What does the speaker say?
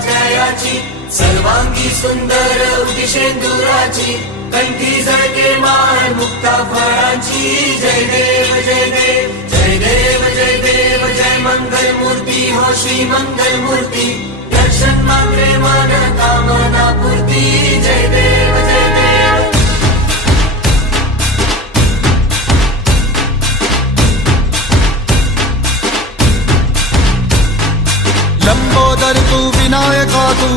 जयाची सर्वांगी सुंदर उदिशेंदुराची कंठी झळके माळ मुक्ता फळाची जय देव जय देव जय देव जय देव जय मंगल मूर्ती हो श्री मंगल मूर्ती दर्शन मात्रे मन कामना पूर्ती जय देव जय देव लंबोदर तू विनायका तू